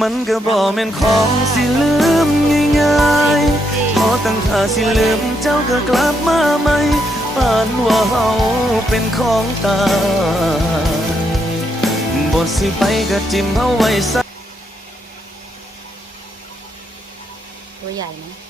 มันก็บ่แม่นของสิลืมง่ายๆพอตั้งท่าสิลืมเจ้าก็กลับมาใหม่ปานว่าเฮาเป็นของตายบทสิไปก็จิ้มเฮาไว้ซะตัวใหญ่นะ